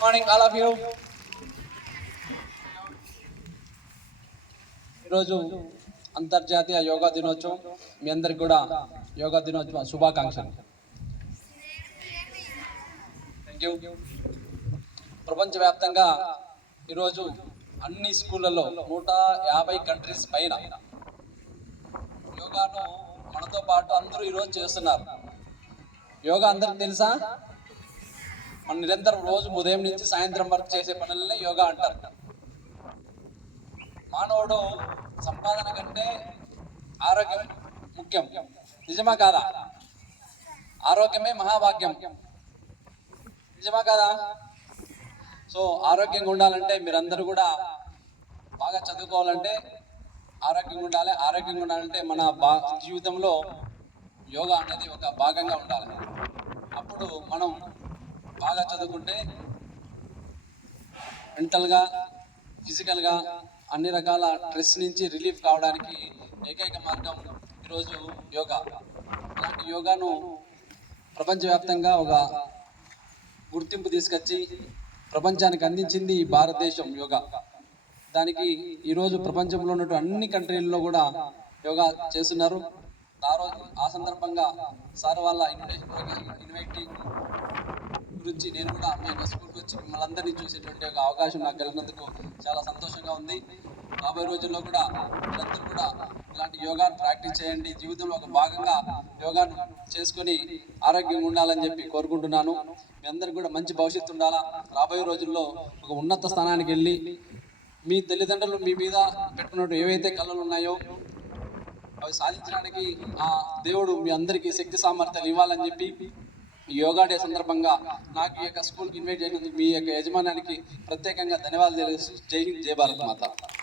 Morning all of you. ఈరోజు అంతర్జాతీయ యోగా దినోత్సవం. మీ అందరికి కూడా యోగా దినోత్సవ శుభాకాంక్షలు. Thank you. ప్రపంచవ్యాప్తంగా ఈరోజు అన్ని స్కూళ్ళల్లో 150 కంట్రీస్ పైన యోగాను మనతో పాటు అందరూ ఈరోజు చేస్తున్నారు. యోగా అందరికి తెలుసా? మన నిరంతరం రోజు ఉదయం నుంచి సాయంత్రం వరకు చేసే పనులనే యోగా అంటారు. మానవుడు సంపాదన కంటే ఆరోగ్యం ముఖ్యం. నిజమా కాదా? ఆరోగ్యమే మహాభాగ్యం. నిజమా కాదా? సో ఆరోగ్యంగా ఉండాలంటే మీరందరూ కూడా బాగా చదువుకోవాలంటే ఆరోగ్యంగా ఉండాలి. ఆరోగ్యంగా ఉండాలంటే మన జీవితంలో యోగా అనేది ఒక భాగంగా ఉండాలి. అప్పుడు మనం బాగా చదువుకుంటే మెంటల్గా, ఫిజికల్గా అన్ని రకాల స్ట్రెస్ నుంచి రిలీఫ్ కావడానికి ఏకైక మార్గం ఈరోజు యోగా. అలాంటి యోగాను ప్రపంచవ్యాప్తంగా ఒక గుర్తింపు తీసుకొచ్చి ప్రపంచానికి అందించింది ఈ భారతదేశం యోగా. దానికి ఈరోజు ప్రపంచంలో ఉన్నటువంటి అన్ని కంట్రీల్లో కూడా యోగా చేస్తున్నారు. ఆ సందర్భంగా సార్ వాళ్ళ ఇన్వైటింగ్ గురించి నేను కూడా మీ యొక్క స్కూల్కి వచ్చి మిమ్మల్ని అందరినీ చూసేటువంటి ఒక అవకాశం నాకు కలిగినందుకు చాలా సంతోషంగా ఉంది. రాబోయే రోజుల్లో కూడా మీరందరూ కూడా ఇలాంటి యోగాను ప్రాక్టీస్ చేయండి. జీవితంలో ఒక భాగంగా యోగాను చేసుకొని ఆరోగ్యంగా ఉండాలని చెప్పి కోరుకుంటున్నాను. మీ అందరికీ కూడా మంచి భవిష్యత్తు ఉండాలా. రాబోయే రోజుల్లో ఒక ఉన్నత స్థానానికి వెళ్ళి మీ తల్లిదండ్రులు మీ మీద పెట్టుకున్నట్టు ఏవైతే కళలు ఉన్నాయో అవి సాధించడానికి ఆ దేవుడు మీ అందరికీ శక్తి సామర్థ్యాలు ఇవ్వాలని చెప్పి ఈ యోగా డే సందర్భంగా నాకు ఈ యొక్క స్కూల్కి ఇన్వైట్ చేసినందుకు మీ యొక్క యజమానానికి ప్రత్యేకంగా ధన్యవాదాలు తెలియజేస్తూ జై హింద్, జై భారత్ మాత.